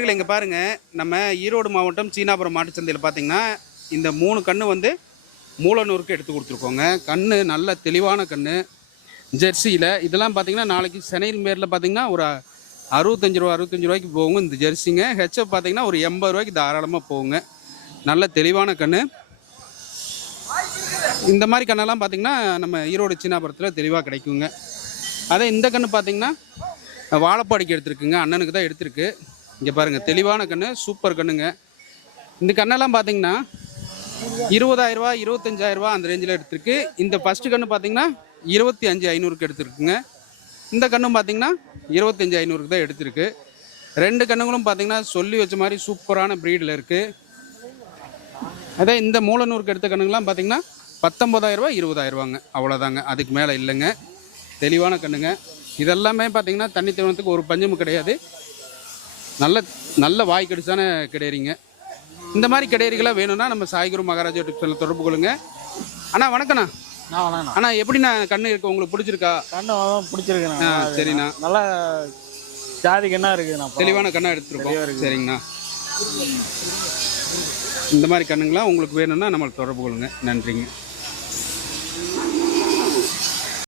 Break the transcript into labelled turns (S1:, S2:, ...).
S1: நண்பர்கள் இங்கே பாருங்க நம்ம ஈரோடு மாவட்டம் சீனாபுரம் மாட்டுச்சந்தையில் பார்த்தீங்கன்னா இந்த மூணு கன்று வந்து மூலனூருக்கு எடுத்து கொடுத்துருக்கோங்க. கன்று நல்ல தெளிவான கன்று ஜெர்சியில் இதெல்லாம் பார்த்தீங்கன்னா நாளைக்கு சென்னையில் மேரில் பார்த்தீங்கன்னா ஒரு அறுபத்தஞ்சு ரூபா அறுபத்தஞ்சு ரூபாய்க்கு போகுங்க இந்த ஜெர்சிங்க. ஹெச்எஃப் பார்த்தீங்கன்னா ஒரு எண்பது ரூபாய்க்கு தாராளமாக போகுங்க. நல்ல தெளிவான கன்று இந்த மாதிரி கண்ணெல்லாம் பார்த்தீங்கன்னா நம்ம ஈரோடு சீனாபுரத்தில் தெளிவாக கிடைக்குங்க. அதே இந்த கன்று பார்த்தீங்கன்னா வாழைப்பாடிக்கு எடுத்திருக்குங்க. அண்ணனுக்கு தான் எடுத்திருக்கு. இங்கே பாருங்கள் தெளிவான கன்று சூப்பர் கண்ணுங்க. இந்த கண்ணெல்லாம் பார்த்தீங்கன்னா இருபதாயிரரூவா இருபத்தஞ்சாயிரரூவா அந்த ரேஞ்சில் எடுத்திருக்கு. இந்த ஃபஸ்ட்டு கன்று பார்த்தீங்கன்னா இருபத்தி அஞ்சு ஐநூறுக்கு எடுத்திருக்குங்க. இந்த கண்ணும் பார்த்தீங்கன்னா இருபத்தஞ்சி ஐநூறுக்கு தான் எடுத்திருக்கு. ரெண்டு கண்ணுங்களும் பார்த்தீங்கன்னா சொல்லி வச்ச மாதிரி சூப்பரான ப்ரீடில் இருக்குது அதே இந்த மூலநூறுக்கு எடுத்த கண்ணுங்களாம் பார்த்தீங்கன்னா பத்தொம்பதாயிரரூவா இருபதாயிரரூவாங்க அவ்வளோதாங்க அதுக்கு மேலே இல்லைங்க. தெளிவான கண்ணுங்க. இதெல்லாமே பார்த்தீங்கன்னா தண்ணி தீவனத்துக்கு ஒரு பஞ்சமும் கிடையாது. நல்ல நல்ல வாய் கடிச்சான கிடையாதுங்க இந்த மாதிரி கிடையாதுகளாக வேணும்னா நம்ம சாய்குரு மகாராஜா சேனல் தொடர்பு கொள்ளுங்க. அண்ணா வணக்கண்ணா அண்ணா எப்படிண்ணா கண்ணு இருக்கு? உங்களுக்கு பிடிச்சிருக்கா?
S2: கண்ணு பிடிச்சிருக்குண்ணா
S1: சரிண்ணா.
S2: நல்லா ஜாதிக்கு என்ன இருக்குண்ணா
S1: தெளிவான கண்ணா எடுத்துருக்கோம். சரிங்கண்ணா. இந்த மாதிரி கண்ணுங்களா உங்களுக்கு வேணும்னா நம்மளுக்கு தொடர்பு கொள்ளுங்க. நன்றிங்க.